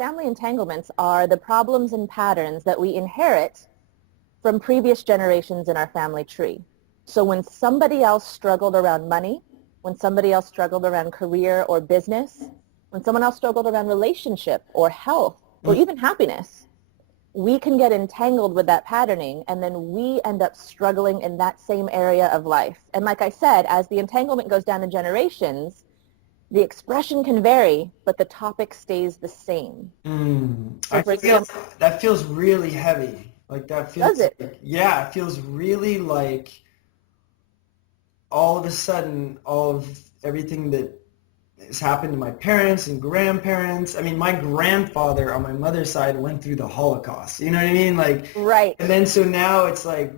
family entanglements are the problems and patterns that we inherit from previous generations in our family tree. So when somebody else struggled around money, when somebody else struggled around career or business, when someone else struggled around relationship or health or even happiness, we can get entangled with that patterning, and then we end up struggling in that same area of life. And like I said, as the entanglement goes down the generations, the expression can vary, but the topic stays the same. So for example, That feels really heavy. Like that feels does it? like, yeah, it feels really like all of a sudden all of everything that has happened to my parents and grandparents. I mean, my grandfather on my mother's side went through the Holocaust. You know what I mean? Like, Right. and then so now it's like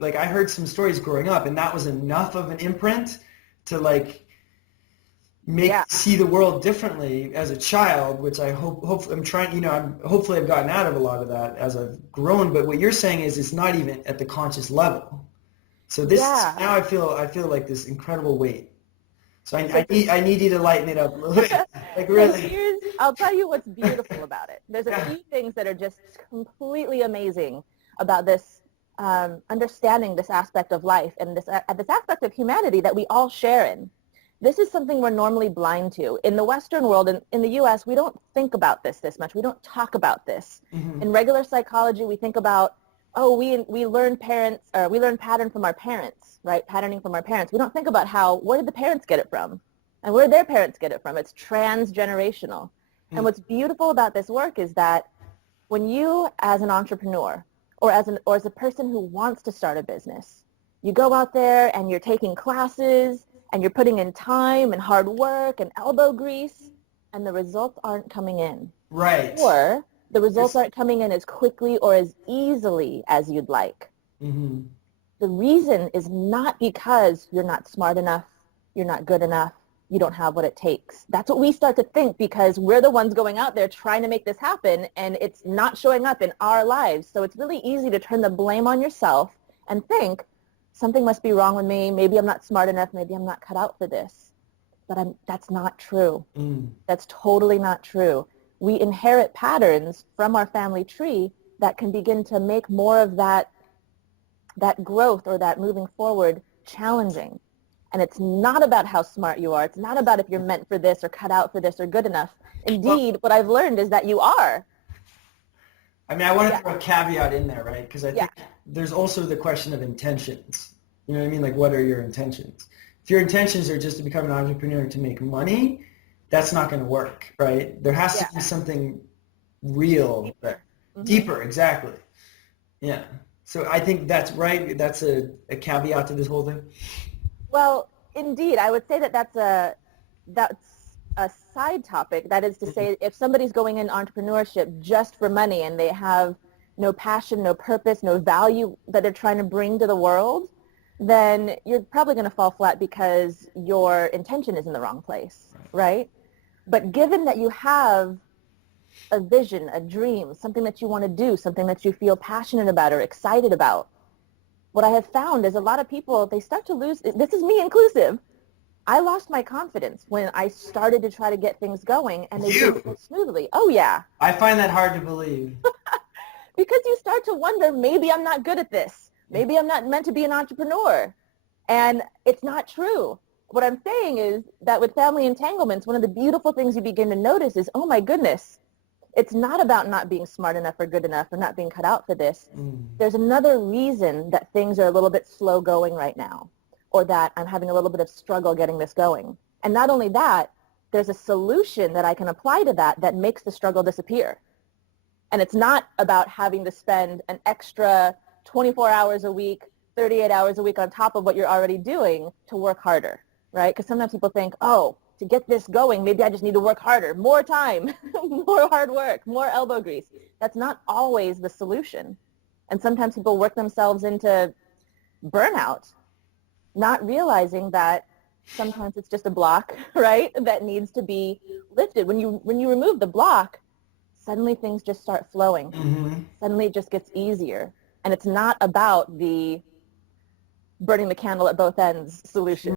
I heard some stories growing up, and that was enough of an imprint to like make Yeah. see the world differently as a child, which I hope I'm trying, hopefully I've gotten out of a lot of that as I've grown. But what you're saying is it's not even at the conscious level. So this Yeah. now I feel like this incredible weight. So So I need you to lighten it up a little bit. Like so really. I'll tell you what's beautiful about it. There's a Yeah. few things that are just completely amazing about this, understanding this aspect of life and this aspect of humanity that we all share in. This is something we're normally blind to. In the Western world, in the U.S., we don't think about this much. We don't talk about this. Mm-hmm. In regular psychology, we think about, oh, we learn pattern from our parents, right? Patterning from our parents. We don't think about where did the parents get it from? And where did their parents get it from? It's transgenerational. Mm-hmm. And what's beautiful about this work is that when you, as an entrepreneur, or as a person who wants to start a business, you go out there and you're taking classes, and you're putting in time and hard work and elbow grease, and the results aren't coming in. Right. Or the results aren't coming in as quickly or as easily as you'd like. Mm-hmm. The reason is not because you're not smart enough, you're not good enough, you don't have what it takes. That's what we start to think because we're the ones going out there trying to make this happen, and it's not showing up in our lives. So it's really easy to turn the blame on yourself and think, something must be wrong with me. Maybe I'm not smart enough. Maybe I'm not cut out for this. But that's not true. That's totally not true. We inherit patterns from our family tree that can begin to make more of that growth or that moving forward challenging. And it's not about how smart you are. It's not about if you're meant for this or cut out for this or good enough. Indeed, what I've learned is that you are. I mean, I want to throw a caveat in there, right? Because I think Yeah. there's also the question of intentions. You know what I mean? Like, what are your intentions? If your intentions are just to become an entrepreneur to make money, that's not going to work, right? There has to be something real there. Deeper, exactly. Yeah. So I think that's right. That's a caveat to this whole thing. Well, indeed, I would say that that's a side topic. That is to say, if somebody's going in entrepreneurship just for money and they have no passion, no purpose, no value that they're trying to bring to the world, then you're probably going to fall flat because your intention is in the wrong place, right? But given that you have a vision, a dream, something that you want to do, something that you feel passionate about or excited about, what I have found is a lot of people, they start to lose, this is me inclusive, I lost my confidence when I started to try to get things going, and they did so smoothly. Oh, yeah. I find that hard to believe. Because you start to wonder, maybe I'm not good at this. Maybe I'm not meant to be an entrepreneur. And it's not true. What I'm saying is that with family entanglements, one of the beautiful things you begin to notice is, oh my goodness, it's not about not being smart enough or good enough or not being cut out for this. There's another reason that things are a little bit slow going right now, or that I'm having a little bit of struggle getting this going. And not only that, there's a solution that I can apply to that makes the struggle disappear. And it's not about having to spend an extra 24 hours a week, 38 hours a week on top of what you're already doing to work harder, right? Because sometimes people think, oh, to get this going, maybe I just need to work harder, more time, more hard work, more elbow grease. That's not always the solution. And sometimes people work themselves into burnout, not realizing that sometimes it's just a block, right, that needs to be lifted. When you remove the block, suddenly things just start flowing. Suddenly it just gets easier. And it's not about the burning the candle at both ends solution.